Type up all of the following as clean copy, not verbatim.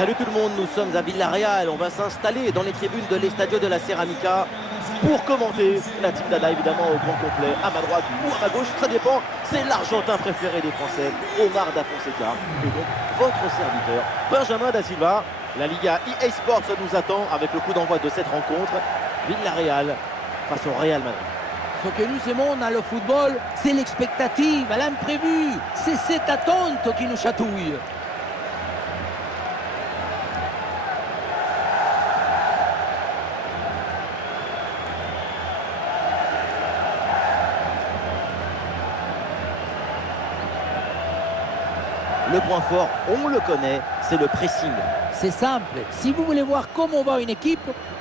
Salut tout le monde, nous sommes à Villarreal. On va s'installer dans les tribunes de l'Estadio de la Ceramica pour commenter la team d'Ada, évidemment au grand complet, à ma droite ou à ma gauche, ça dépend. C'est l'Argentin préféré des Français, Omar Da Fonseca, et donc votre serviteur, Benjamin Da Silva. La Liga EA Sports nous attend avec le coup d'envoi de cette rencontre. Villarreal face au Real Madrid. Ce que nous aimons dans le football, c'est l'expectative, l'imprévu. C'est cette attente qui nous chatouille. Le point fort, on le connaît, c'est le pressing. C'est simple. Si vous voulez voir comment va une équipe,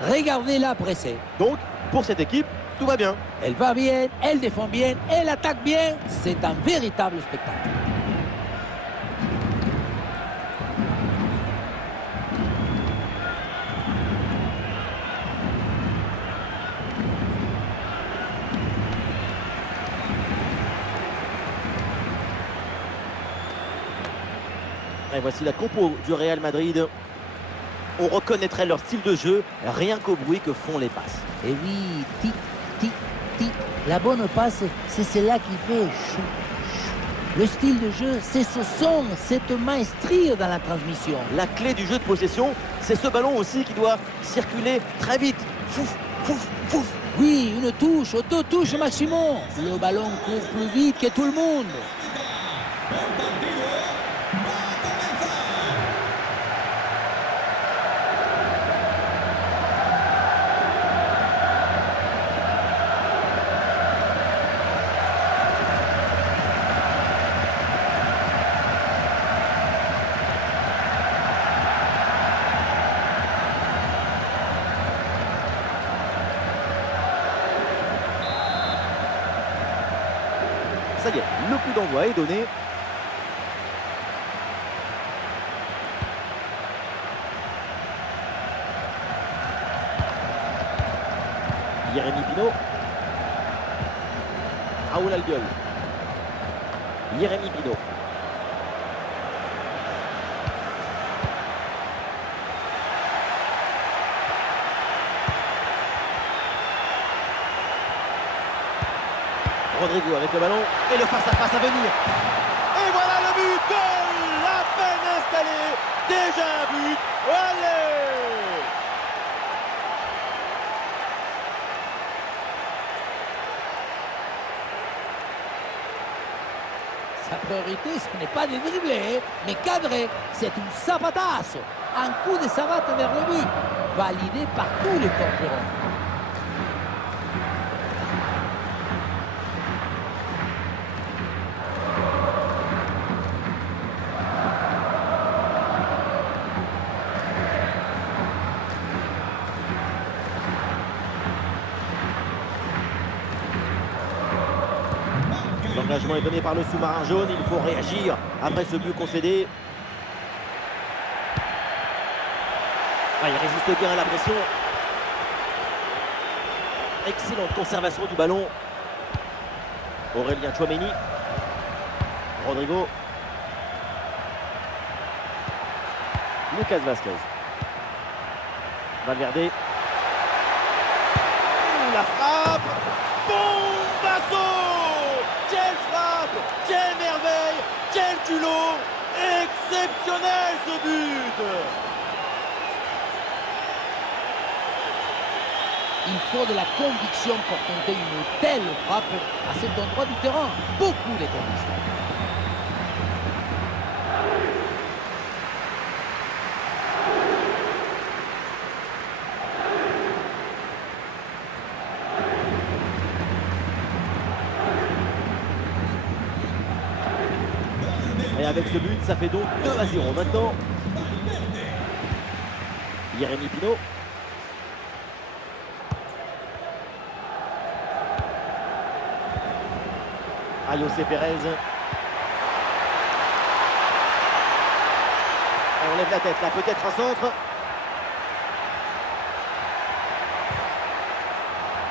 regardez-la presser. Donc, pour cette équipe, tout va bien. Elle va bien, elle défend bien, elle attaque bien. C'est un véritable spectacle. Et voici la compo du Real Madrid. On reconnaîtrait leur style de jeu rien qu'au bruit que font les passes. Et oui, tic, tic, tic. La bonne passe, c'est celle-là qui fait chou, chou. Le style de jeu, c'est ce son, cette maestrie dans la transmission. La clé du jeu de possession, c'est ce ballon aussi qui doit circuler très vite. Fouf, fouf, fouf. Oui, une touche, auto-touche maximum. Le ballon court plus vite que tout le monde. Ça y est, le coup d'envoi est donné. Jérémy Pino. Raúl Albiol. Jérémy Pino. Rodrigo avec le ballon et le face-à-face à venir. Et voilà le but, goal, à peine installé, déjà un but, allez! Sa priorité, ce n'est pas de dribbler, mais cadrer. C'est une sapatasse. Un coup de savate vers le but, validé par tous les concurrents. L'engagement est donné par le sous-marin jaune, il faut réagir après ce but concédé. Ah, il résiste bien à la pression. Excellente conservation du ballon. Aurélien Tchouaméni. Rodrigo. Lucas Vázquez. Valverde. La frappe. Bombasso! Quelle frappe! Quelle merveille! Quel culot! Exceptionnel ce but! Il faut de la conviction pour tenter une telle frappe à cet endroit du terrain. Beaucoup de conviction. Et avec ce but, ça fait donc 2-0 maintenant. Jérémy Pino. José Pérez. On lève la tête là, peut-être un centre.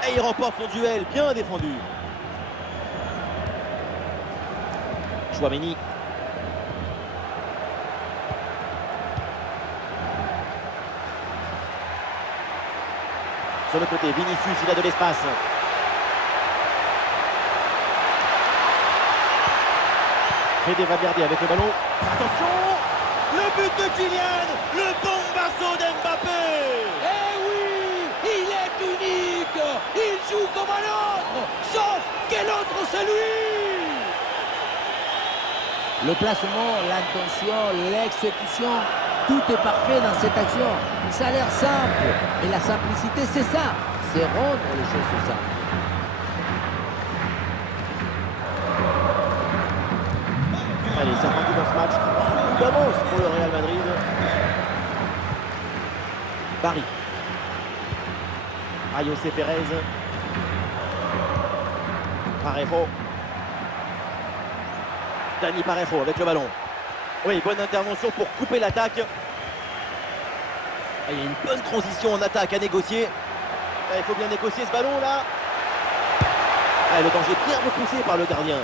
Et il remporte son duel, bien défendu. Tchouaméni. Sur le côté, Vinicius, il a de l'espace. Fede Valverde avec le ballon. Attention, le but de Kylian, le bombasso d'Mbappé. Eh oui, il est unique. Il joue comme un autre, sauf que l'autre c'est lui. Le placement, l'intention, l'exécution, tout est parfait dans cette action. Ça a l'air simple, mais la simplicité c'est ça, c'est rendre les choses simples. Allez, c'est reparti dans ce match. 3 buts d'avance pour le Real Madrid. Barry. Ayose Perez. Parejo. Dani Parejo avec le ballon. Oui, bonne intervention pour couper l'attaque. Il y a une bonne transition en attaque à négocier. Il faut bien négocier ce ballon là. Le danger bien repoussé par le gardien.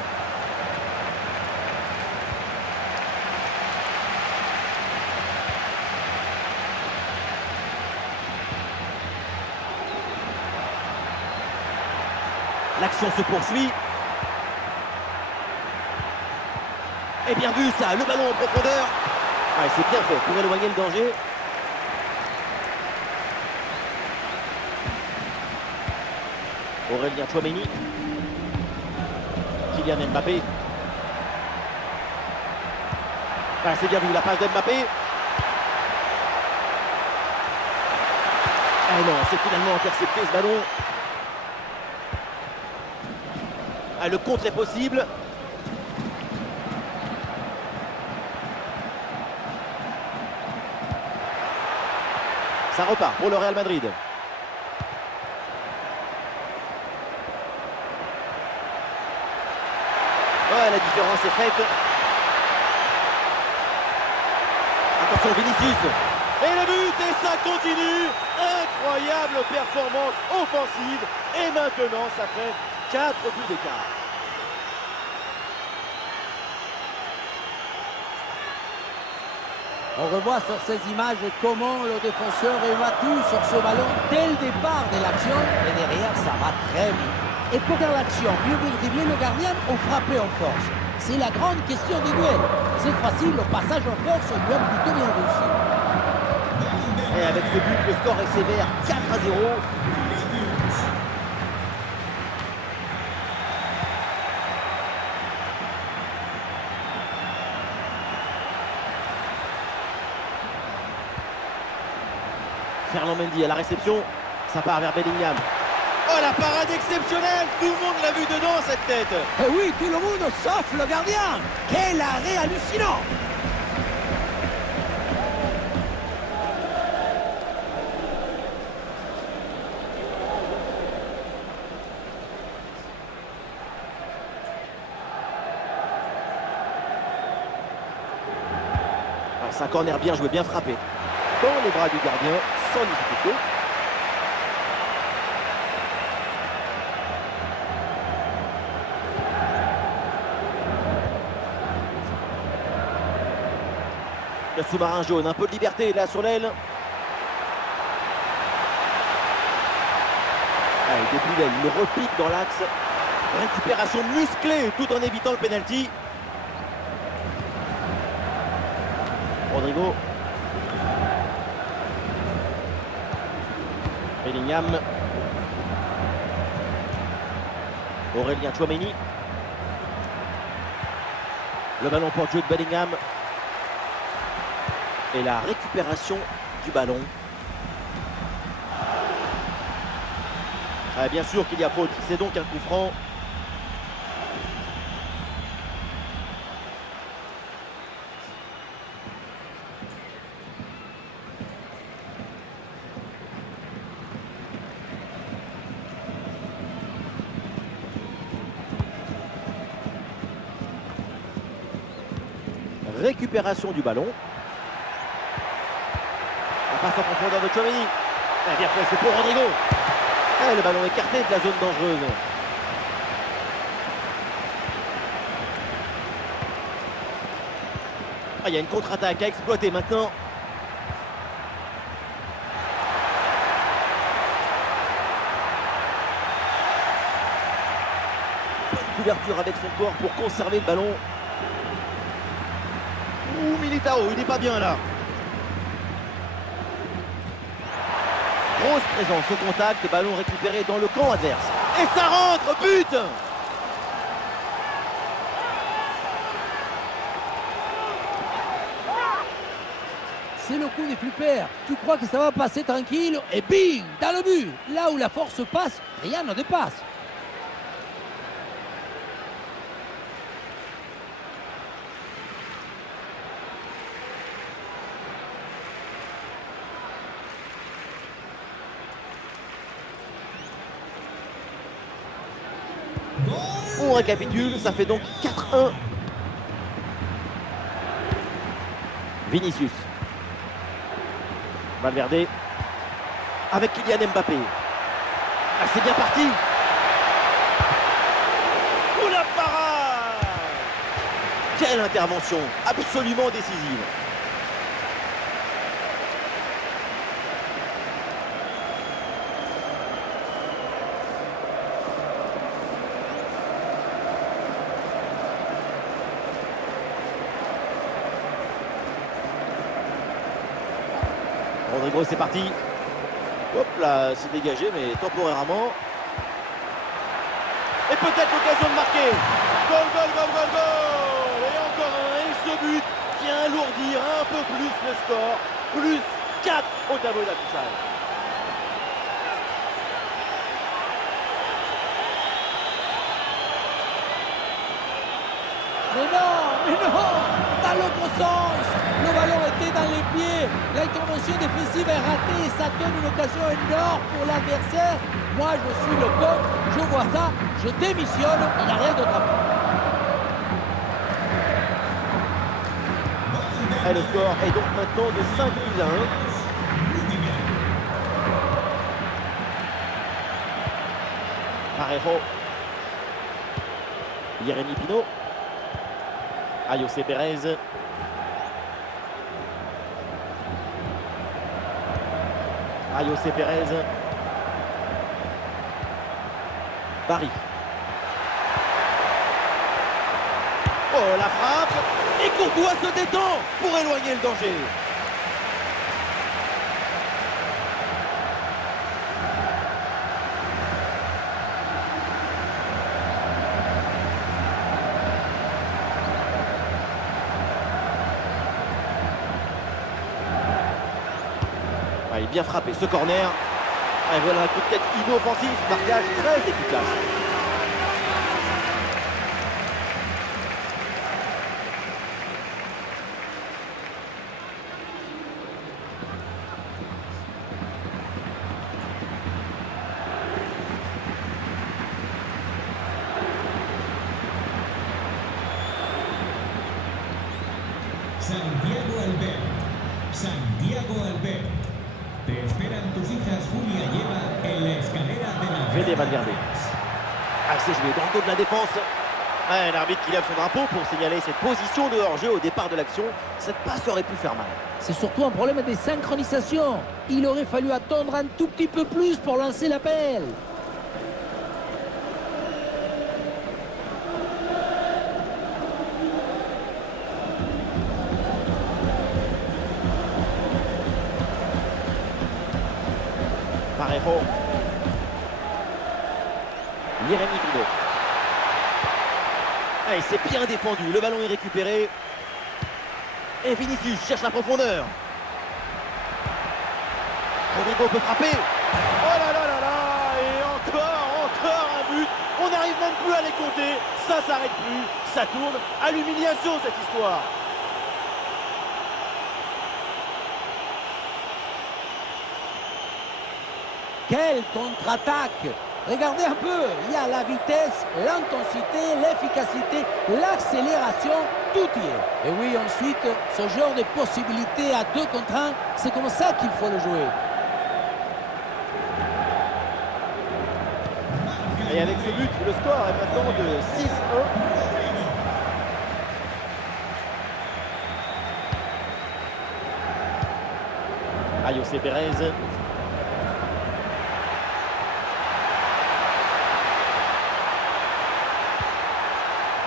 L'action se poursuit. Et bien vu ça, le ballon en profondeur. C'est bien fait pour éloigner le danger. Aurélien Tchouaméni. Kylian Mbappé. C'est bien vu la passe d'Mbappé. Non, c'est finalement intercepté ce ballon. Le contre est possible. Ça repart pour le Real Madrid. La différence est faite. Attention Vinicius. Et le but, et ça continue. Incroyable performance offensive. Et maintenant, ça fait 4 buts d'écart. On revoit sur ces images comment le défenseur est battu sur ce ballon dès le départ de l'action et derrière ça va très vite. Et pour faire l'action, mieux vaut dribbler le gardien ou frapper en force. C'est la grande question du duel. Cette fois-ci, le passage en force lui a plutôt bien réussi. Et avec ce but, le score est sévère, 4-0. Ferland Mendy à la réception, ça part vers Bellingham. Oh la parade exceptionnelle, tout le monde l'a vu dedans cette tête. Et oui, tout le monde sauf le gardien. Quel arrêt hallucinant. C'est un corner bien joué, bien frappé. Dans les bras du gardien, sans difficulté. Le sous-marin jaune, un peu de liberté là sur l'aile. Depuis l'aile, il repique dans l'axe. Récupération musclée tout en évitant le pénalty. Rodrigo. Bellingham. Aurélien Tchouaméni. Le ballon pour Jude Bellingham. Et la récupération du ballon. Bien sûr qu'il y a faute, c'est donc un coup franc. Récupération du ballon. On passe en profondeur de Tchouaméni. Bien fait, c'est pour Rodrigo. Le ballon écarté de la zone dangereuse. Il y a une contre-attaque à exploiter maintenant. couverture avec son corps pour conserver le ballon. Ouh, Militao, il n'est pas bien là. Grosse présence au contact, ballon récupéré dans le camp adverse. Et ça rentre, but! C'est le coup des flippers. Tu crois que ça va passer tranquille et bing, dans le but. Là où la force passe, rien ne dépasse. On récapitule, ça fait donc 4-1. Vinicius. Valverde. Avec Kylian Mbappé. Ah, c'est bien parti. Oh la parade! Quelle intervention absolument décisive. Rodrigo, c'est parti. Hop là, c'est dégagé, mais temporairement. Et peut-être l'occasion de marquer. Goal, goal, goal, goal, goal. Et encore un. Et ce but vient alourdir un peu plus le score. Plus 4 au tableau d'affichage. Mais non, dans l'autre sens. Le ballon était dans les pieds. L'intervention défensive est ratée et ça donne une occasion énorme pour l'adversaire. Moi, je suis le coach, je vois ça, je démissionne, il n'y a rien d'autre à faire. Et le score est donc maintenant de 5-1. Parejo. Jérémy Pino. Ayoce Pérez. Ayoce Pérez. Barry. Oh, la frappe. Et Courtois se détend pour éloigner le danger. Ah, il est bien frappé ce corner. Ah, et voilà un coup de tête inoffensif, marquage très efficace. Santiago Albert. Santiago Albert. Te esperan tus hijas Julia y Eva en la escalera de la... Fede Valverde. Ah, c'est joué dans le dos de la défense. Ah, l'arbitre qui lève son drapeau pour signaler cette position de hors-jeu au départ de l'action. Cette passe aurait pu faire mal. C'est surtout un problème de synchronisation. Il aurait fallu attendre un tout petit peu plus pour lancer l'appel. Parejo. Jérémy Pino. Ah, c'est bien défendu. Le ballon est récupéré. Et Vinicius cherche la profondeur. Rodrigo peut frapper. Oh là là là là. Et encore un but. On n'arrive même plus à les compter. Ça s'arrête plus. Ça tourne à l'humiliation cette histoire. Quelle contre-attaque! Regardez un peu, il y a la vitesse, l'intensité, l'efficacité, l'accélération, tout y est. Et oui, ensuite, ce genre de possibilité à 2 contre 1, c'est comme ça qu'il faut le jouer. Et avec ce but, le score est maintenant de 6-1. Ayoce Pérez.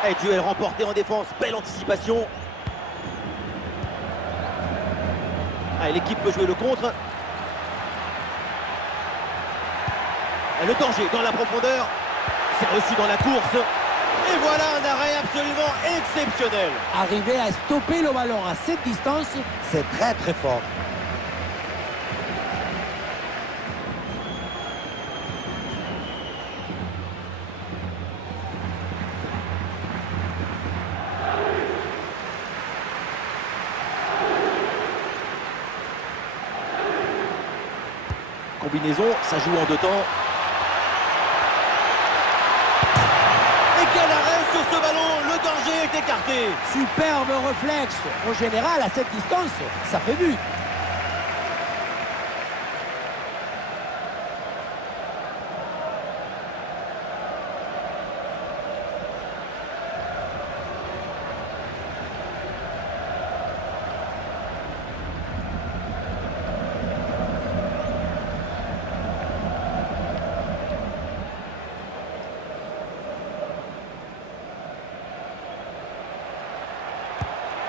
Et duel remporté en défense, belle anticipation. Allez, l'équipe peut jouer le contre. Et le danger dans la profondeur. C'est reçu dans la course. Et voilà un arrêt absolument exceptionnel. Arriver à stopper le ballon à cette distance, c'est très très fort. Combinaison, ça joue en deux temps. Et quel arrêt sur ce ballon, le danger est écarté. Superbe réflexe. En général, à cette distance, ça fait but.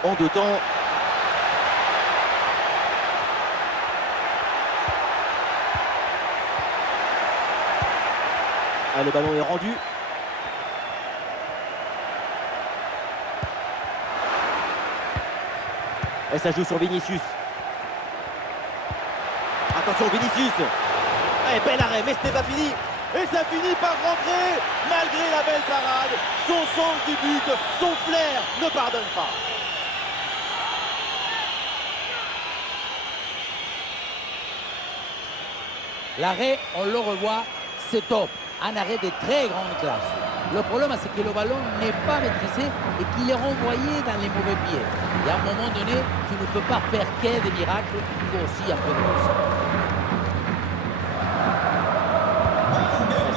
En deux temps. Ah, le ballon est rendu. Et ça joue sur Vinicius. Attention Vinicius. Allez, bel arrêt, mais ce n'est pas fini. Et ça finit par rentrer. Malgré la belle parade, son sens du but, son flair ne pardonne pas. L'arrêt, on le revoit, c'est top. Un arrêt de très grande classe. Le problème, c'est que le ballon n'est pas maîtrisé et qu'il est renvoyé dans les mauvais pieds. Et à un moment donné, tu ne peux pas faire que des miracles, il faut aussi un peu de réussite.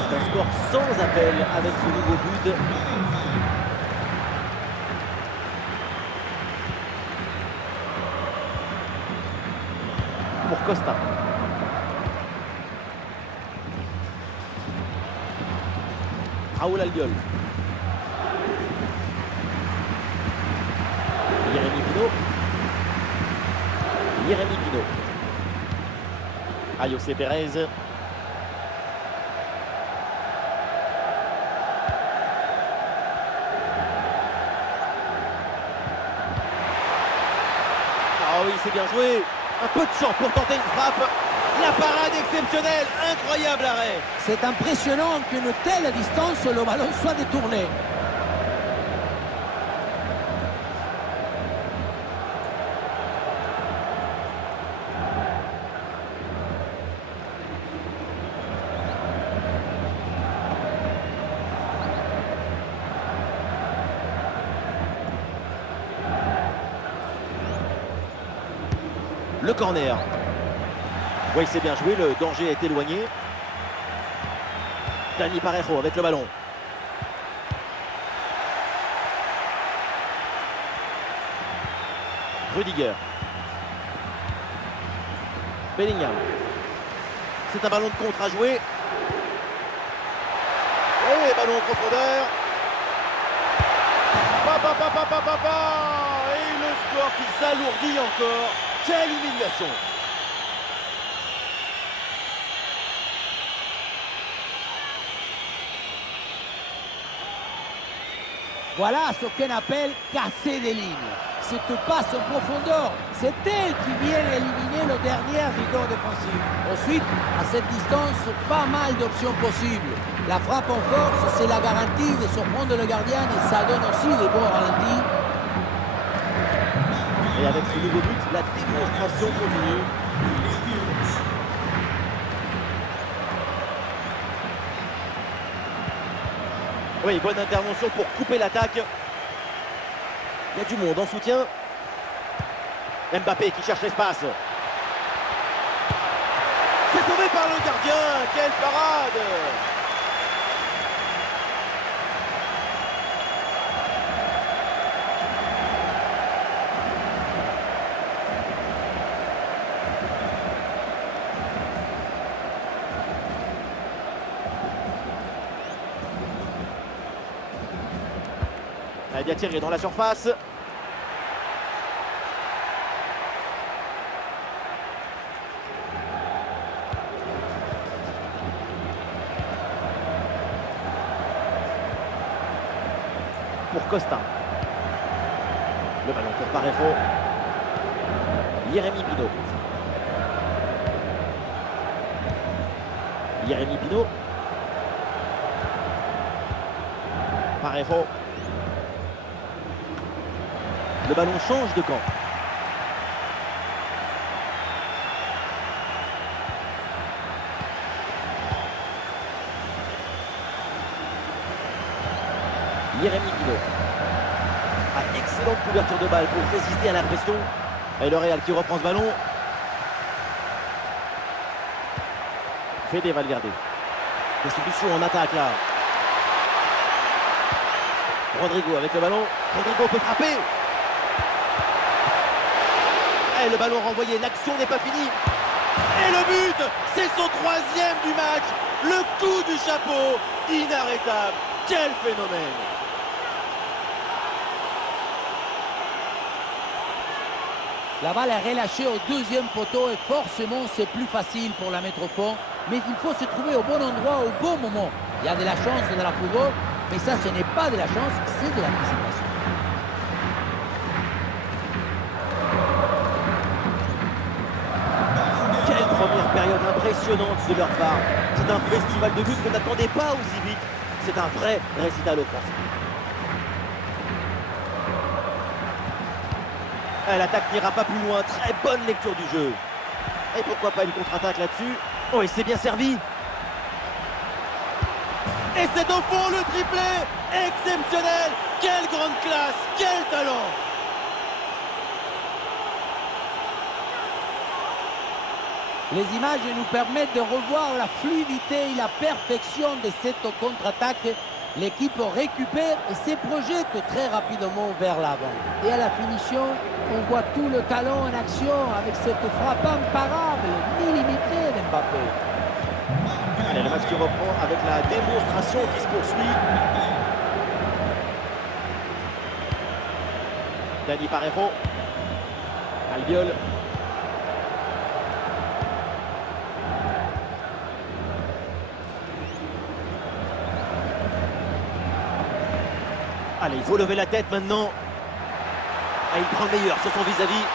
C'est un score sans appel avec ce nouveau but. Pour Costa. Raúl Albiol. Jérémy Pino. Jérémy Pino. Ayoce Pérez. Ah oui, c'est bien joué. Un peu de champ pour tenter une frappe. La parade exceptionnelle, incroyable arrêt. C'est impressionnant qu'une telle distance, le ballon soit détourné. Le corner. Oui, c'est bien joué, le danger est éloigné. Dani Parejo avec le ballon. Rudiger. Bellingham. C'est un ballon de contre à jouer. Et ballon en profondeur. Et le score qui s'alourdit encore. Quelle humiliation. Voilà ce qu'on appelle casser des lignes. Cette passe en profondeur, c'est elle qui vient éliminer le dernier rideau défensif. Ensuite, à cette distance, pas mal d'options possibles. La frappe en force, c'est la garantie de surprendre le gardien et ça donne aussi des bons ralentis. Et avec ce nouveau but, la démonstration continue. Oui, bonne intervention pour couper l'attaque. Il y a du monde en soutien. Mbappé qui cherche l'espace. C'est sauvé par le gardien. Quelle parade! Elle vient tirer dans la surface. Pour Costa. Le ballon pour Parejo. Jérémy Pino. Jérémy Pino. Parejo. Le ballon change de camp. Jérémy Pino. Excellente couverture de balle pour résister à la pression. Et le Real qui reprend ce ballon. Fede Valverde. Des solutions en attaque là. Rodrigo avec le ballon. Rodrigo peut frapper. Et le ballon renvoyé. L'action n'est pas finie. Et le but, c'est son 3e du match. Le coup du chapeau. Inarrêtable. Quel phénomène. La balle est relâchée au 2e poteau et forcément c'est plus facile pour la mettre au fond. Mais il faut se trouver au bon endroit, au bon moment. Il y a de la chance dans le football, mais ça ce n'est pas de la chance, c'est de l'anticipation. Quelle première période impressionnante de leur part. C'est un festival de buts qu'on n'attendait pas aussi vite. C'est un vrai récital offensif. L'attaque n'ira pas plus loin, très bonne lecture du jeu. Et pourquoi pas une contre-attaque là-dessus. Oh, et c'est bien servi. Et c'est au fond le triplé. Exceptionnel. Quelle grande classe, quel talent. Les images nous permettent de revoir la fluidité et la perfection de cette contre-attaque. L'équipe récupère et se projette très rapidement vers l'avant. Et à la finition, on voit tout le talent en action avec cette frappe imparable, millimétrée d'Mbappé. Allez, le match qui reprend avec la démonstration qui se poursuit. Dani Parejo. Albiol. Allez, il faut lever la tête maintenant. Ah, il prend le meilleur sur son vis-à-vis.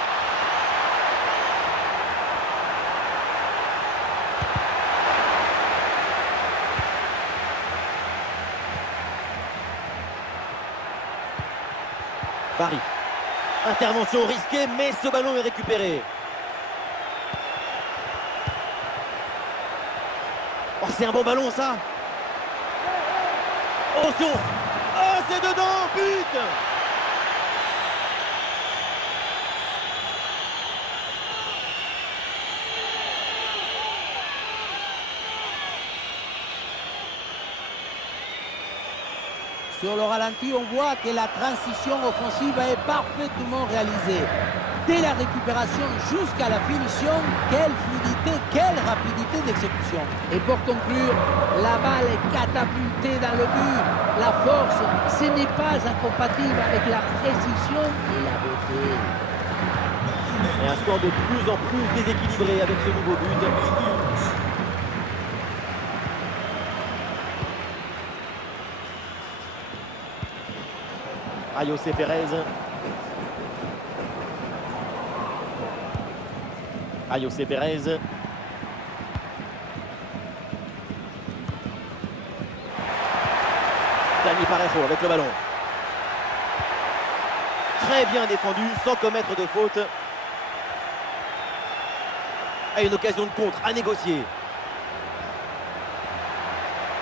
Paris. Intervention risquée, mais ce ballon est récupéré. Oh, c'est un bon ballon, ça. Attention. Oh, c'est dedans, but. Sur le ralenti, on voit que la transition offensive est parfaitement réalisée. Dès la récupération jusqu'à la finition, quelle fluidité, quelle rapidité d'exécution. Et pour conclure, la balle est catapultée dans le but. La force, ce n'est pas incompatible avec la précision et la beauté. Et un score de plus en plus déséquilibré avec ce nouveau but. Ayoce Pérez. Ayoce Pérez. Dani Parejo avec le ballon. Très bien défendu, sans commettre de faute. Et une occasion de contre à négocier.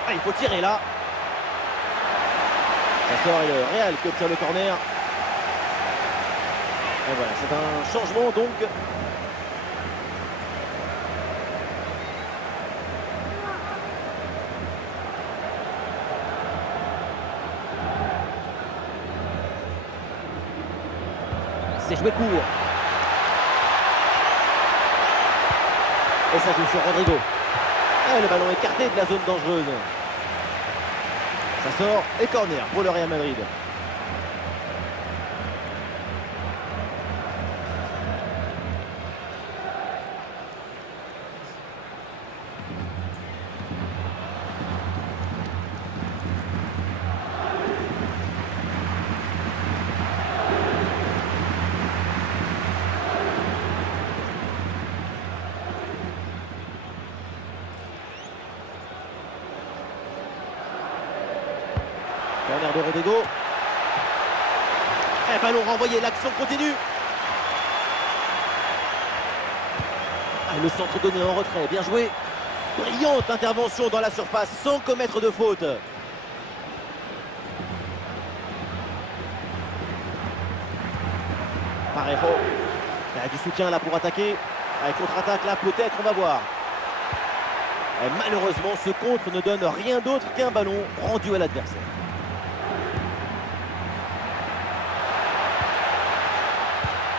Ah, il faut tirer là. Ça sort et le Real qui obtient le corner. Et voilà, c'est un changement donc. C'est joué court. Et ça joue sur Rodrigo. Et le ballon écarté de la zone dangereuse. Ça sort et corner pour le Real Madrid. Corner de Rodrigo. Et ballon renvoyé, l'action continue. Ah, le centre donné en retrait, bien joué. Brillante intervention dans la surface sans commettre de faute. Parejo. Il y a du soutien là pour attaquer. Avec contre-attaque là, peut-être, on va voir. Et malheureusement, ce contre ne donne rien d'autre qu'un ballon rendu à l'adversaire.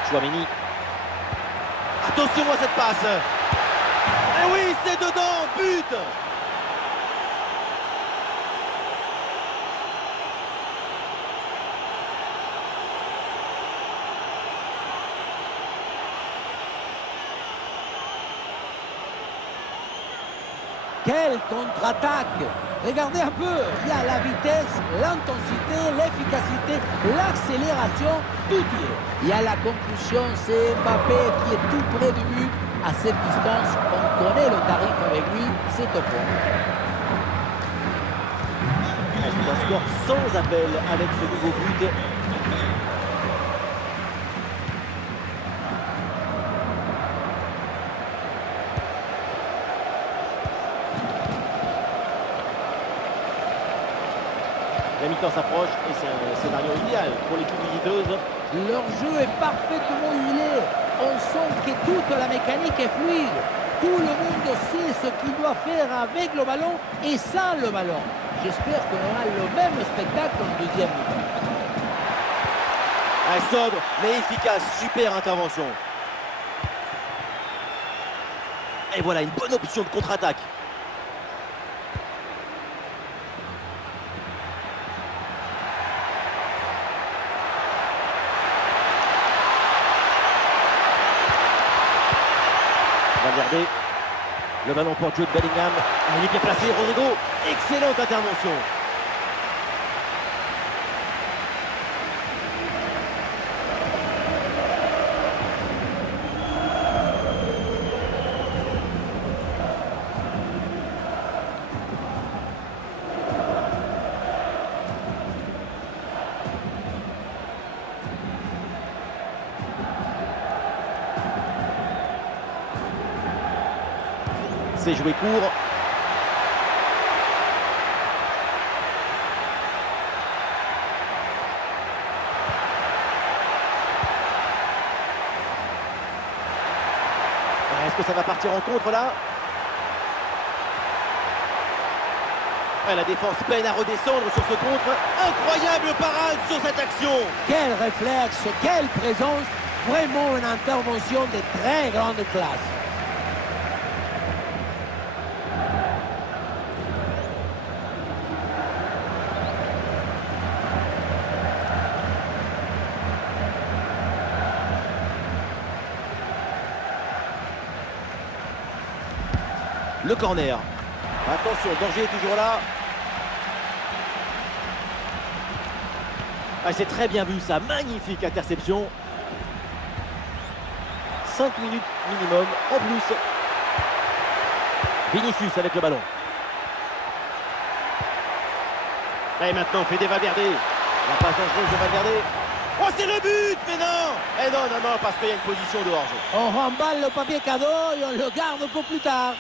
Chouameni. Attention à cette passe. Et oui, c'est dedans, but. Quelle contre-attaque! Regardez un peu, il y a la vitesse, l'intensité, l'efficacité, l'accélération, tout y est. Il y a la conclusion, c'est Mbappé qui est tout près du but. À cette distance, on connaît le tarif avec lui, c'est au fond. Un score sans appel avec ce nouveau but. La mi-temps s'approche et c'est un scénario idéal pour l'équipe visiteuse. Leur jeu est parfaitement huilé. On sent que toute la mécanique est fluide. Tout le monde sait ce qu'il doit faire avec le ballon et sans le ballon. J'espère qu'on aura le même spectacle en deuxième mi-temps. Sobre mais efficace, super intervention. Et voilà une bonne option de contre-attaque. Regardez, le ballon pour Jude Bellingham. Il est bien placé, Rodrigo. Excellente intervention. C'est joué court. Est-ce que ça va partir en contre là? La défense peine à redescendre sur ce contre. Incroyable parade sur cette action. Quel réflexe, quelle présence. Vraiment une intervention de très grande classe. Le corner. Attention, le danger est toujours là. Ah, c'est très bien vu ça, magnifique interception. 5 minutes minimum en plus. Vinicius avec le ballon. Et maintenant Fede Valverde. La passe dangereuse de Valverde. Oh, c'est le but, mais non. Et non, non, non, parce qu'il y a une position de hors-jeu. On remballe le papier cadeau et on le garde pour plus tard.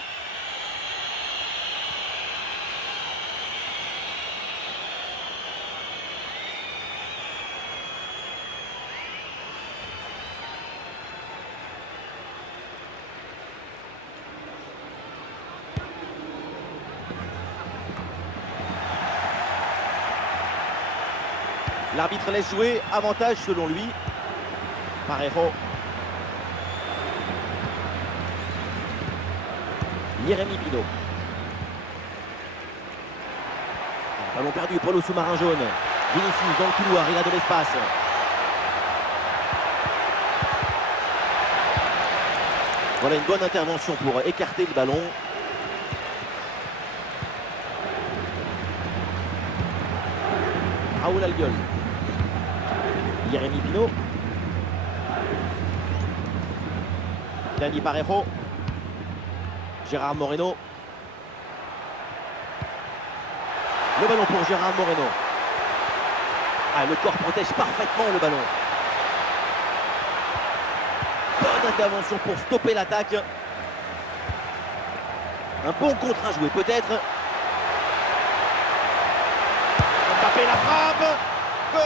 L'arbitre laisse jouer, avantage selon lui. Parejo. Jérémy Pino. Ballon perdu pour le sous-marin jaune. Vinicius dans le couloir, il a de l'espace. Voilà une bonne intervention pour écarter le ballon. Raoul Albiol. Jérémy Pino. Dani Parejo. Gérard Moreno. Le ballon pour Gérard Moreno. Ah, le corps protège parfaitement le ballon. Bonne intervention pour stopper l'attaque. Un bon contre à jouer peut-être. Mbappé la frappe. Goal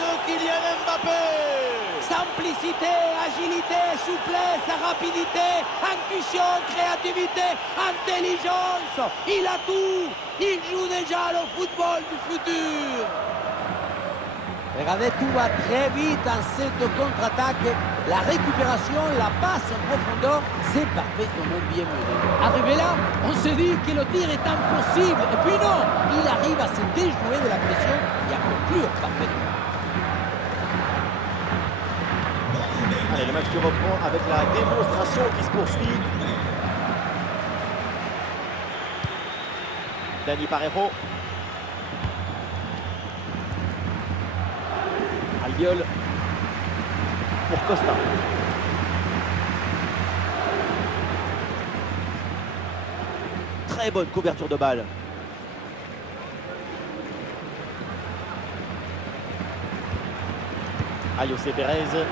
de Kylian Mbappé. Simplicité, agilité, souplesse, rapidité, intuition, créativité, intelligence. Il a tout. Il joue déjà le football du futur. Regardez, tout va très vite dans cette contre-attaque. La récupération, la passe en profondeur, c'est parfaitement bien mené. Arrivé là, on se dit que le tir est impossible. Et puis non, il arrive à se déjouer de la pression et à conclure parfaitement. Allez, le match qui reprend avec la démonstration qui se poursuit. Dani Parejo. Albiol pour Costa. Très bonne couverture de balle. Ayoce Perez.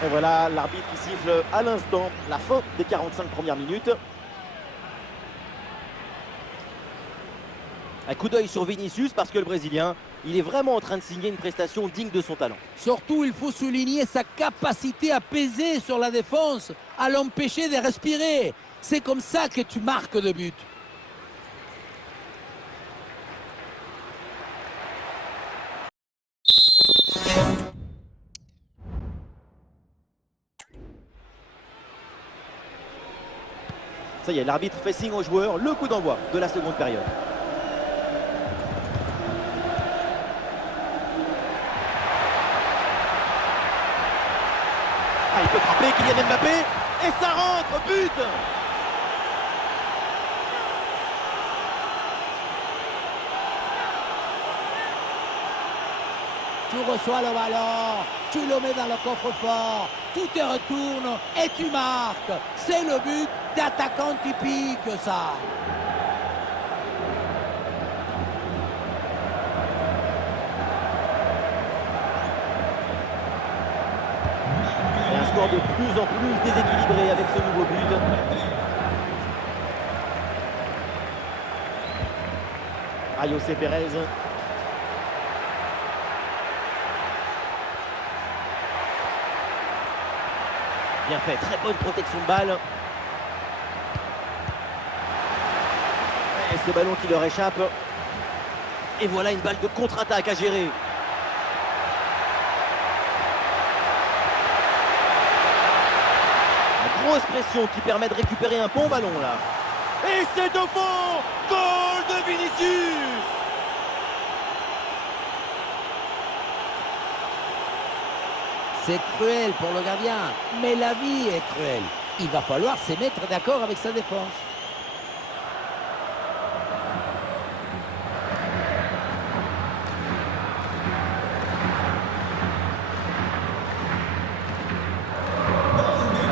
Et voilà l'arbitre qui siffle à l'instant la fin des 45 premières minutes. Un coup d'œil sur Vinicius parce que le Brésilien, il est vraiment en train de signer une prestation digne de son talent. Surtout, il faut souligner sa capacité à peser sur la défense, à l'empêcher de respirer. C'est comme ça que tu marques de but. Ça y est, l'arbitre fait signe aux joueurs, le coup d'envoi de la seconde période. Ah, il peut frapper, Kylian Mbappé, et ça rentre, but! Tu reçois le ballon, tu le mets dans le coffre-fort, tout te retourne et tu marques. C'est le but d'attaquant typique, ça. Et un score de plus en plus déséquilibré avec ce nouveau but. Ayoce Perez. Bien fait, très bonne protection de balle. Et ce ballon qui leur échappe. Et voilà une balle de contre-attaque à gérer. Une grosse pression qui permet de récupérer un bon ballon là. Et c'est au fond. Goal de Vinicius. C'est cruel pour le gardien, mais la vie est cruelle. Il va falloir se mettre d'accord avec sa défense.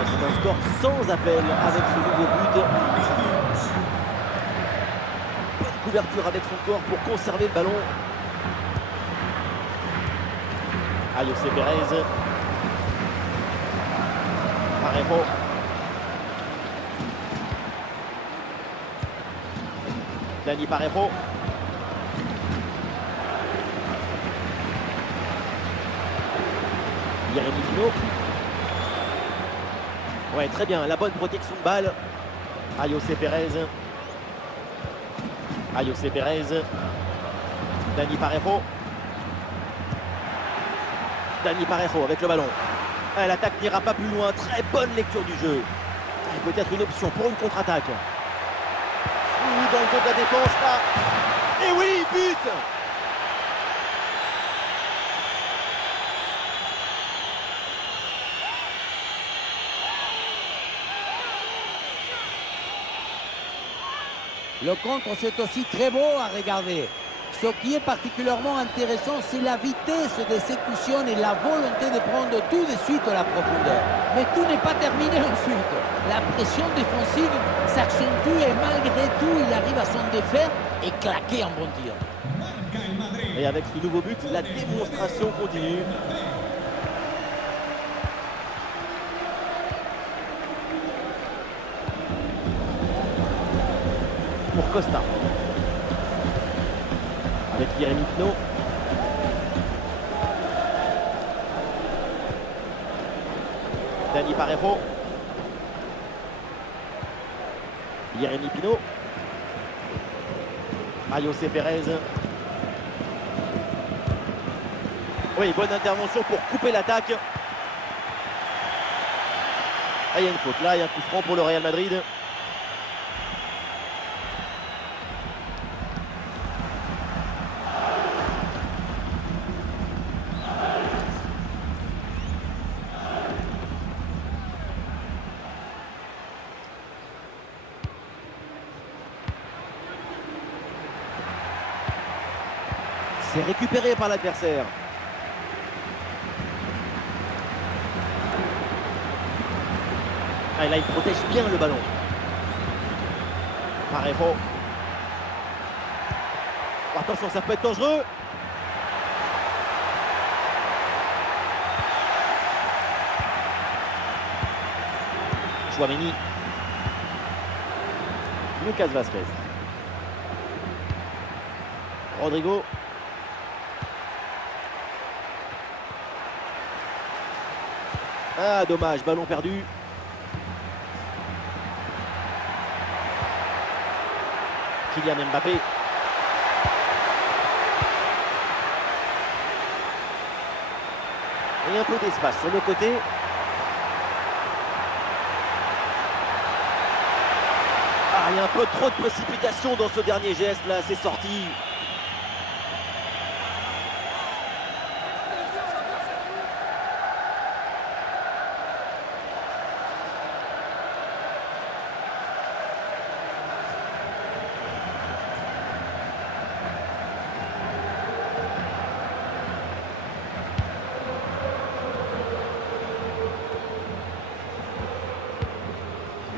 C'est un score sans appel avec ce nouveau but. Bonne couverture avec son corps pour conserver le ballon. Ayoce Perez. Parejo. Dani Parejo. Jérémy Pino. Ouais, très bien, la bonne protection de balle. Ayoce Perez. Ayoce Perez. Dani Parejo. Dani Parejo avec le ballon. L'attaque n'ira pas plus loin. Très bonne lecture du jeu. Peut-être une option pour une contre-attaque. Dans le dos de la défense là. Et oui, but! Le contre, c'est aussi très beau à regarder. Ce qui est particulièrement intéressant, c'est la vitesse d'exécution et la volonté de prendre tout de suite la profondeur. Mais tout n'est pas terminé ensuite. La pression défensive s'accentue et malgré tout, il arrive à s'en défaire et claquer un bon tir. Et avec ce nouveau but, la démonstration continue. Pour Costa. Avec Jérémy Pino. Dani Parejo. Jérémy Pino. Ayoce Pérez. Oui, bonne intervention pour couper l'attaque. Ah, il y a une faute là, il y a un coup franc pour le Real Madrid. C'est récupéré par l'adversaire. Ah, et là, il protège bien le ballon. Parejo. Attention, ça peut être dangereux. Chouameni. Lucas Vázquez. Rodrigo. Ah, dommage, ballon perdu. Kylian Mbappé. Et un peu d'espace sur le côté. Ah, il y a un peu trop de précipitation dans ce dernier geste là, c'est sorti.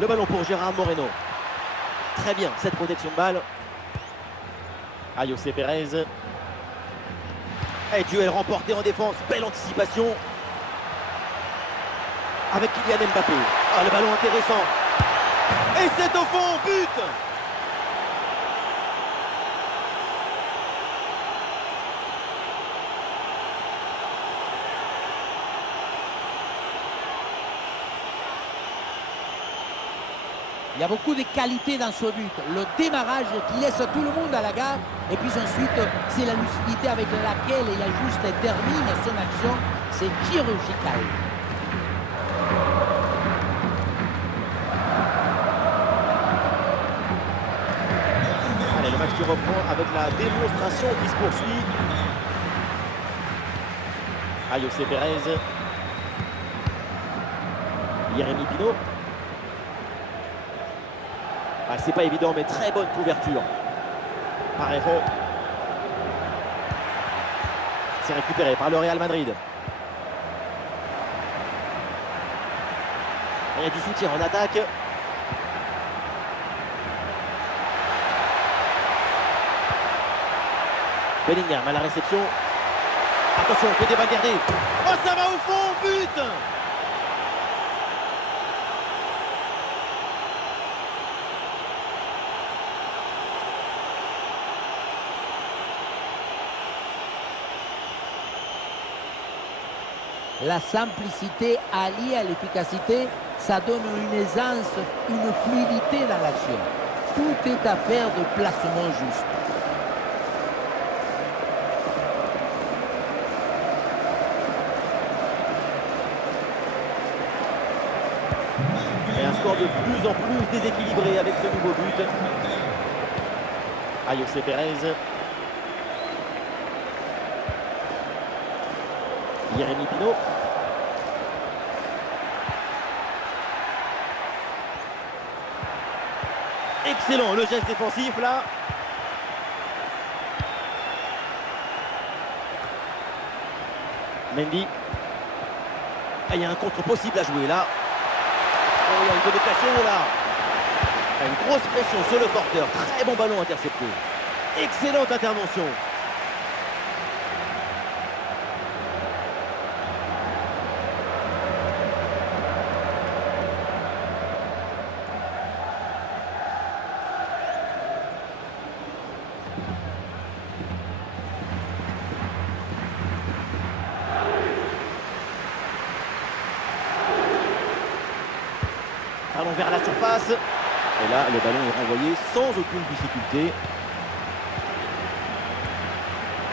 Le ballon pour Gérard Moreno. Très bien, cette protection de balle. Ayoce Pérez. Et duel remporté en défense. Belle anticipation. Avec Kylian Mbappé. Ah, le ballon intéressant. Et c'est au fond, but! Il y a beaucoup de qualité dans ce but. Le démarrage qui laisse tout le monde à la gare. Et puis ensuite, c'est la lucidité avec laquelle il ajuste et termine son action. C'est chirurgical. Allez, le match qui reprend avec la démonstration qui se poursuit. Ayoce Pérez. Jérémy Pino. Ah, c'est pas évident, mais très bonne couverture. Parejo. C'est récupéré par le Real Madrid. Il y a du soutien en attaque. Bellingham à la réception. Attention, on fait des balles gardées. Oh, ça va au fond, but! La simplicité alliée à l'efficacité, ça donne une aisance, une fluidité dans l'action. Tout est affaire de placement juste. Et un score de plus en plus déséquilibré avec ce nouveau but. Ayoce Pérez. Jérémy Pino. Excellent le geste défensif là. Mendy. Ah, il y a un contre possible à jouer là. Oh, il y a une bonne occasion là. Ah, une grosse pression sur le porteur. Très bon ballon intercepté. Excellente intervention. Ballon vers la surface. Et là, le ballon est renvoyé sans aucune difficulté.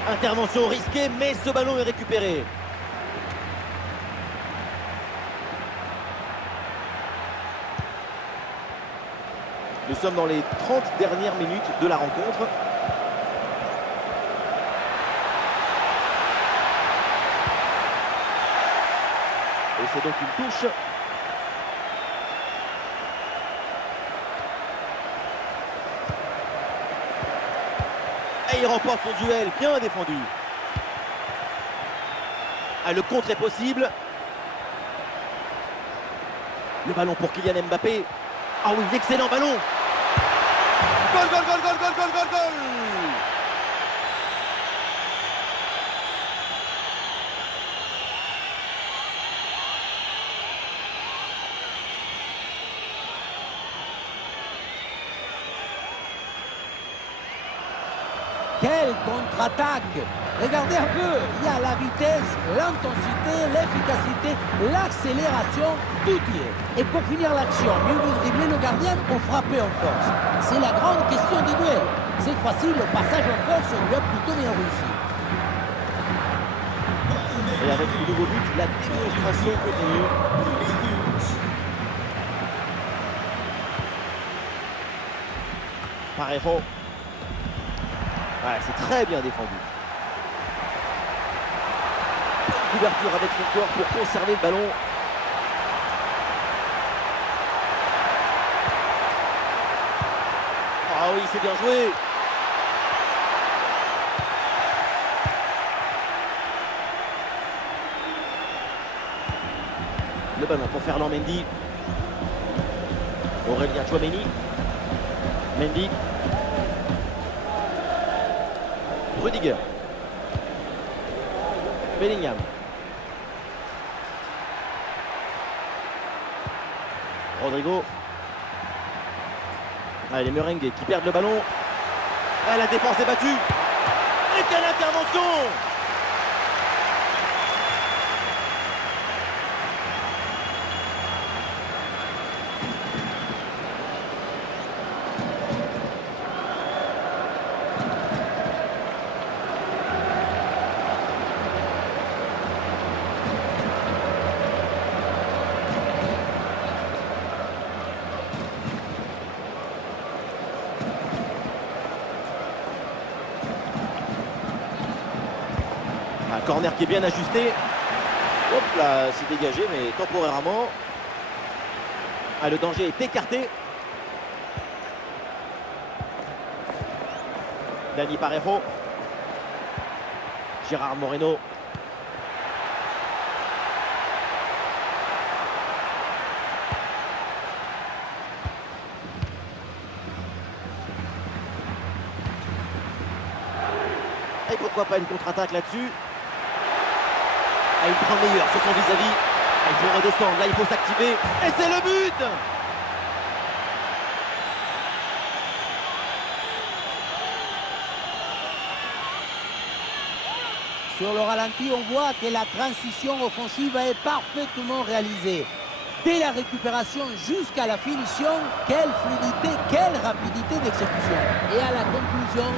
Intervention risquée, mais ce ballon est récupéré. Nous sommes dans les 30 dernières minutes de la rencontre. Et c'est donc une touche. Et il remporte son duel, bien défendu. Ah, le contre est possible. Le ballon pour Kylian Mbappé. Ah oui, excellent ballon. Goal, goal, goal, goal, goal, goal, goal, goal. Quelle contre-attaque! Regardez un peu, il y a la vitesse, l'intensité, l'efficacité, l'accélération, tout y est. Et pour finir l'action, mieux vaut dribbler le gardien ou frapper en force. C'est la grande question du duel. Cette fois-ci, le passage en force lui a plutôt bien réussi. Et avec ce nouveau but, la démonstration continue. Parejo. Ouais, c'est très bien défendu. Couverture avec son corps pour conserver le ballon. Ah oui, c'est bien joué. Le ballon pour Ferland Mendy. Aurélien Tchouaméni. Mendy. Rudiger. Bellingham. Rodrigo. Ah, les Merengues qui perdent le ballon. Ah, la défense est battue. Et quelle intervention! Un corner qui est bien ajusté. Hop là, c'est dégagé, mais temporairement. Ah, le danger est écarté. Dani Parejo. Gérard Moreno. Et pourquoi pas une contre-attaque là-dessus? Ah, il prend le meilleur sur son vis-à-vis. Ah, il faut redescendre, là il faut s'activer. Et c'est le but! Sur le ralenti, on voit que la transition offensive est parfaitement réalisée. Dès la récupération jusqu'à la finition, quelle fluidité, quelle rapidité d'exécution. Et à la conclusion,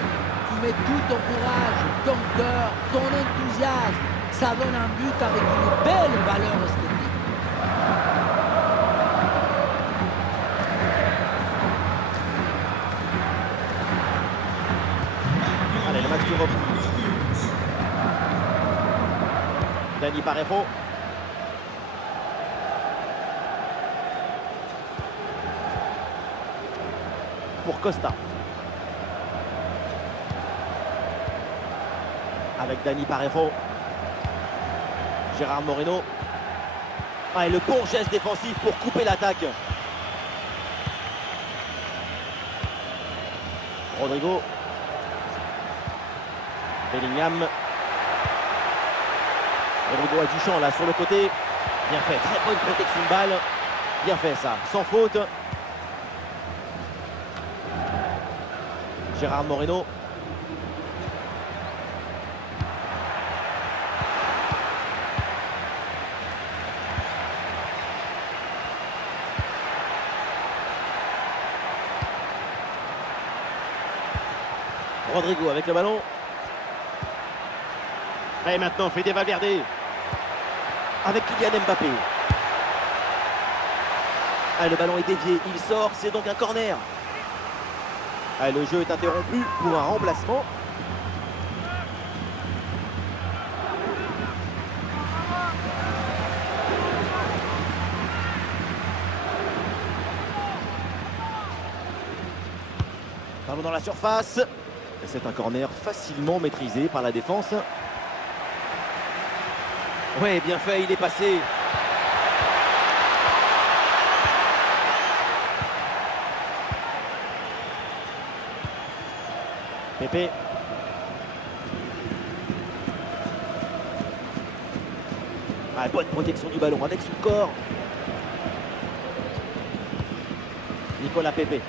tu mets tout ton courage, ton cœur, ton enthousiasme. Ça donne un but avec une belle valeur esthétique. Allez, le match qui reprend. Dani Parejo. Pour Costa. Avec Dani Parejo. Gérard Moreno. Ah, et le bon geste défensif pour couper l'attaque. Rodrigo. Bellingham. Rodrigo a du champ là sur le côté. Bien fait, très bonne protection de balle. Bien fait ça, sans faute. Gérard Moreno. Rodrigo avec le ballon. Et maintenant Fede Valverde avec Kylian Mbappé. Ah, le ballon est dévié, il sort, c'est donc un corner. Ah, le jeu est interrompu pour un remplacement. Ballon dans la surface. C'est un corner facilement maîtrisé par la défense. Ouais, bien fait, il est passé. Pepe. Ah, bonne protection du ballon avec son corps. Nicolas Pepe.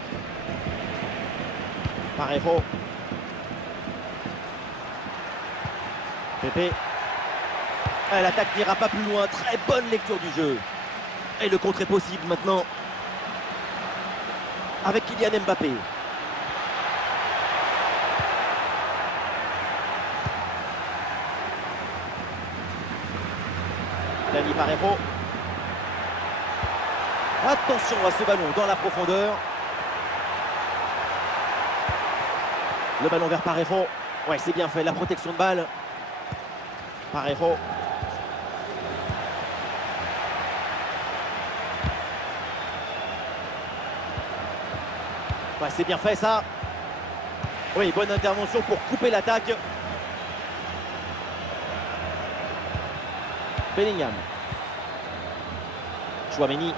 Parejo. Pepe. Ah, l'attaque n'ira pas plus loin. Très bonne lecture du jeu. Et le contre est possible maintenant. Avec Kylian Mbappé. Dani Parejo. Attention à ce ballon dans la profondeur. Le ballon vers Parejo. Ouais, c'est bien fait, la protection de balle. Parejo. Ouais, c'est bien fait ça. Oui, bonne intervention pour couper l'attaque. Bellingham. Chouameni.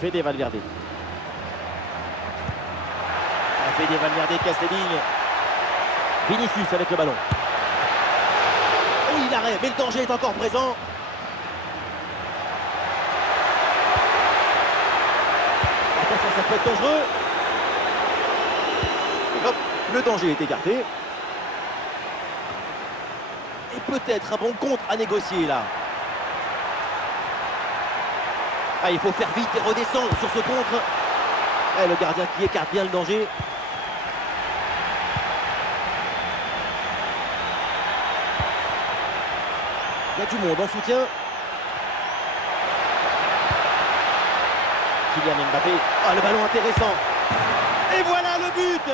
Fede Valverde. Fede Valverde casse les lignes. Vinicius avec le ballon. Oui, l'arrêt, mais le danger est encore présent. Attention, ça peut être dangereux. Hop, le danger est écarté. Et peut-être un bon contre à négocier là. Ah, il faut faire vite et redescendre sur ce contre. Et le gardien qui écarte bien le danger. Il y a du monde en soutien. Kylian Mbappé. Ah, le ballon intéressant. Et voilà le but.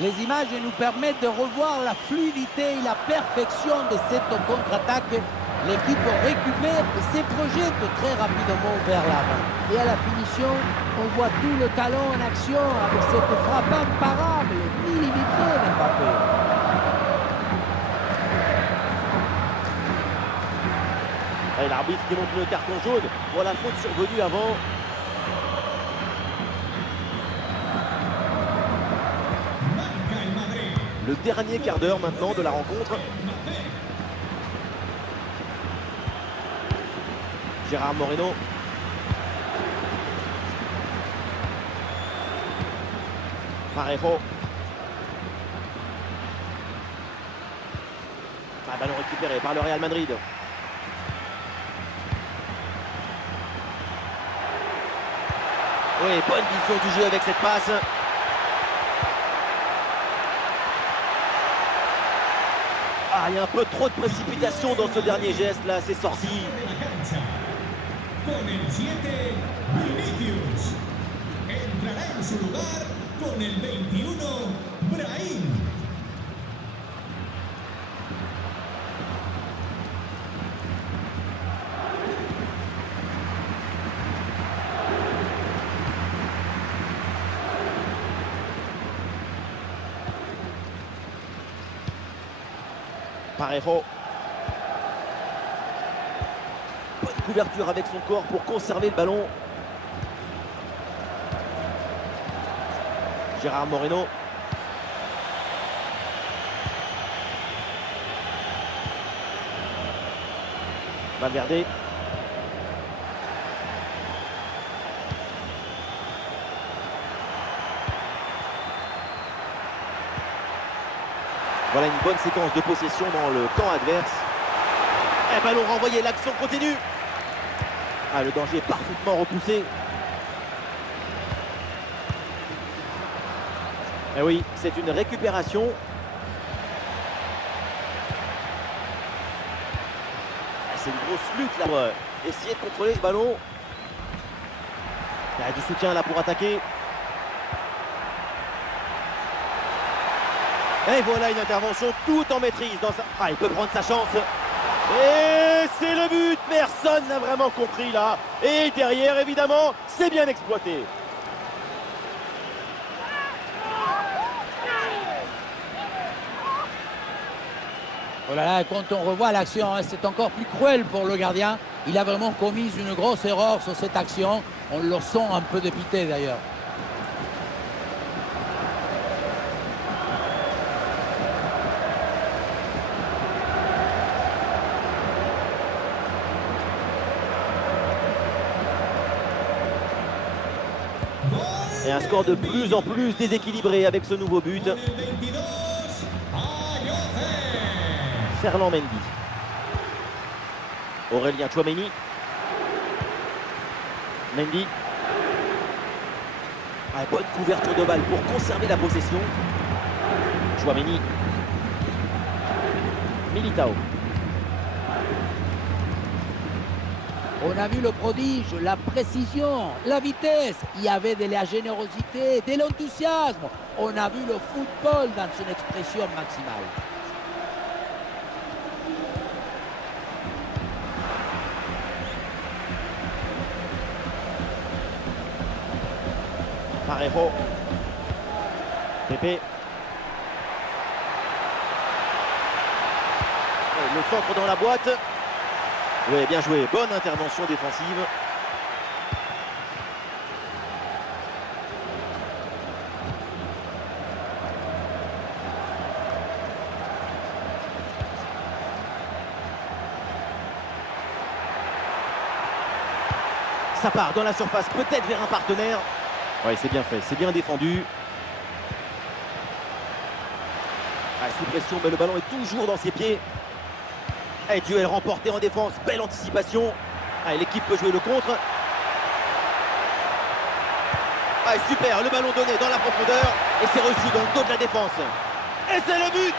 Les images nous permettent de revoir la fluidité et la perfection de cette contre-attaque. L'équipe récupère et se projette très rapidement vers l'avant. Et à la finition, on voit tout le talent en action avec cette frappe imparable, millimétrée d'Mbappé. Et l'arbitre qui montre le carton jaune pour la faute survenue avant. Le dernier quart d'heure maintenant de la rencontre. Gérard Moreno. Parejo. Un ballon récupéré par le Real Madrid. Oui, bonne vision du jeu avec cette passe. Ah, il y a un peu trop de précipitation dans ce dernier geste là, c'est sorti. Con el 7, Vinicius. Entrará en su lugar con el 21, Brahim. Parejo. Bonne couverture avec son corps pour conserver le ballon. Gérard Moreno. Valverde. Voilà une bonne séquence de possession dans le camp adverse. Et ballon renvoyé, l'action continue. Ah, le danger est parfaitement repoussé. Et oui, c'est une récupération. C'est une grosse lutte là pour essayer de contrôler ce ballon. Il y a du soutien là pour attaquer. Et voilà une intervention tout en maîtrise. Ah, il peut prendre sa chance. Et c'est le but. Personne n'a vraiment compris là. Et derrière, évidemment, c'est bien exploité. Oh là là, quand on revoit l'action, c'est encore plus cruel pour le gardien. Il a vraiment commis une grosse erreur sur cette action. On le sent un peu dépité d'ailleurs. Et un score de plus en plus déséquilibré avec ce nouveau but. Ferland Mendy. Aurélien Tchouaméni. Mendy. Ah, bonne couverture de balle pour conserver la possession. Tchouaméni. Militao. On a vu le prodige, la précision, la vitesse. Il y avait de la générosité, de l'enthousiasme. On a vu le football dans son expression maximale. Parejo. Pepe. Le centre dans la boîte. Oui, bien joué. Bonne intervention défensive. Ça part dans la surface, peut-être vers un partenaire. Oui, c'est bien fait, c'est bien défendu. Ah, sous pression, mais le ballon est toujours dans ses pieds. Et duel remporté en défense, belle anticipation. Ah, l'équipe peut jouer le contre. Ah, super, le ballon donné dans la profondeur. Et c'est reçu dans le dos de la défense. Et c'est le but.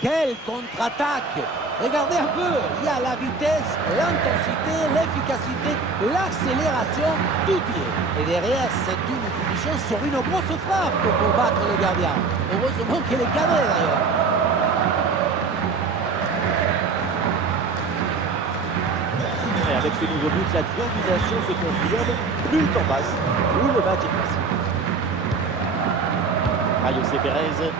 Quelle contre-attaque! Regardez un peu, il y a la vitesse, l'intensité, l'efficacité, l'accélération, tout y est. Et derrière, c'est une finition sur une grosse frappe pour battre le gardien. Heureusement qu'elle est cadrée d'ailleurs. Et avec ce nouveau but, la domination se confirme. Plus le temps passe, plus le match est facile. José Pérez.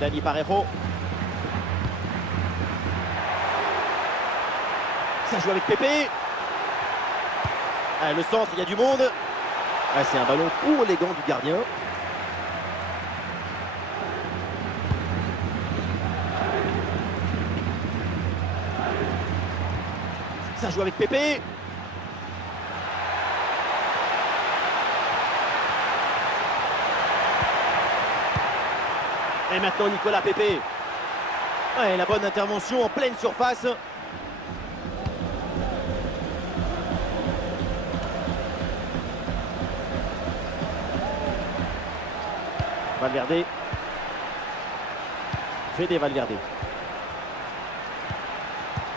Dani Parejo. Ça joue avec Pepe. Ah, le centre, il y a du monde. Ah, c'est un ballon pour les gants du gardien. Ça joue avec Pepe. Et maintenant Nicolas Pepe. Ouais, la bonne intervention en pleine surface. Valverde. Fede Valverde.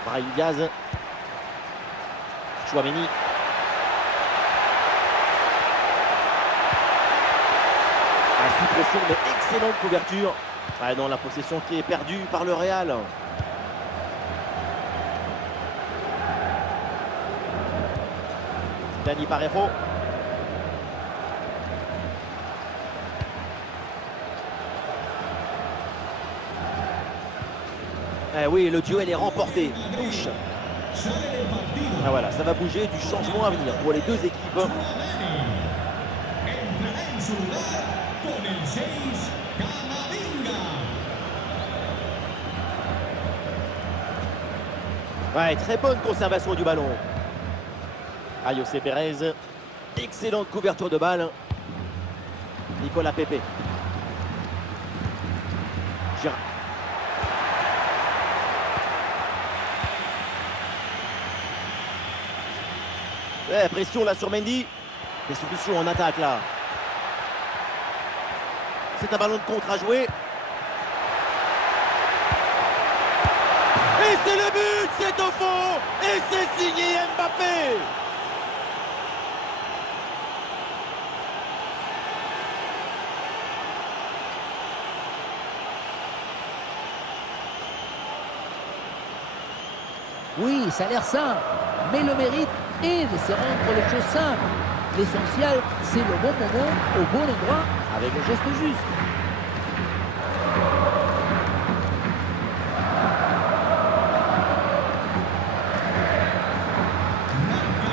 Brahim Diaz. Tchouaméni. Sous pression, mais excellente couverture. Ah non, la possession qui est perdue par le Real. Dani Parejo. Eh oui, le duel est remporté. Touche. Ah voilà, ça va bouger, du changement à venir pour les deux équipes. Entrará en su lugar con el 6, Camavinga. Ouais, très bonne conservation du ballon. Ayoce Pérez. Excellente couverture de balle. Nicolas Pepe. Gérard. Ouais, pression là sur Mendy. Des solutions en attaque là. C'est un ballon de contre à jouer. Et c'est le but, c'est au fond. Et c'est signé Mbappé. Oui, ça a l'air simple, mais le mérite est de se rendre les choses simples. L'essentiel, c'est le bon moment, au bon endroit, avec le geste juste.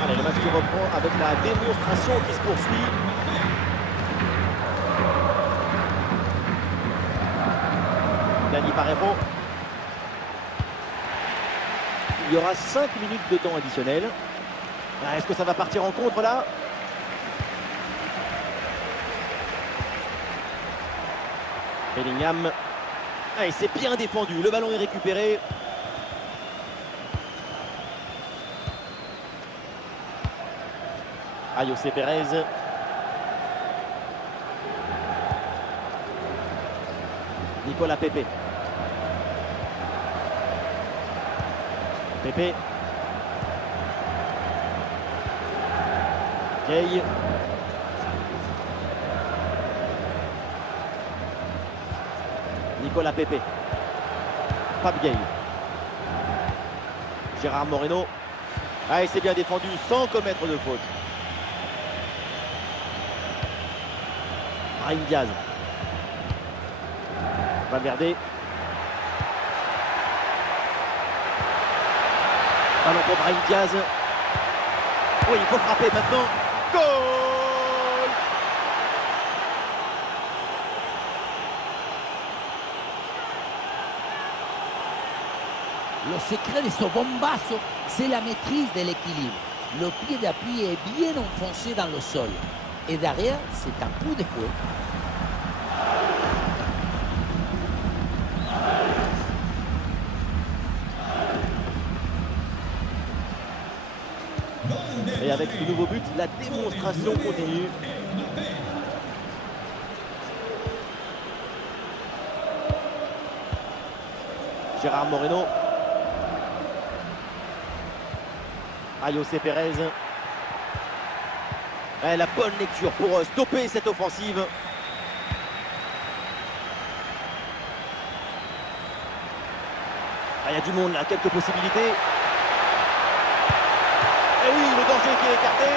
Allez, le match qui reprend avec la démonstration qui se poursuit. Dani Parejo. Il y aura 5 minutes de temps additionnel. Est-ce que ça va partir en contre là? Bellingham. Ah, il s'est bien défendu. Le ballon est récupéré. Ayoce Pérez. Nicolas Pepe. Pepe. Gay. Nicolas Pepe. Pape Gay. Gérard Moreno. Ah, il s'est bien défendu sans commettre de faute. Brahim Diaz. Valverde. Ballon pour Brahim Diaz. Oui, il faut frapper maintenant. Goal! Le secret de ce bombasso, c'est la maîtrise de l'équilibre. Le pied d'appui est bien enfoncé dans le sol. Et derrière, c'est un coup de fouet. Et avec ce nouveau but, la démonstration continue. Gérard Moreno. Ayoce Pérez. Ouais, la bonne lecture pour stopper cette offensive. Ah, il y a du monde là, quelques possibilités. Et oui, le danger qui est écarté.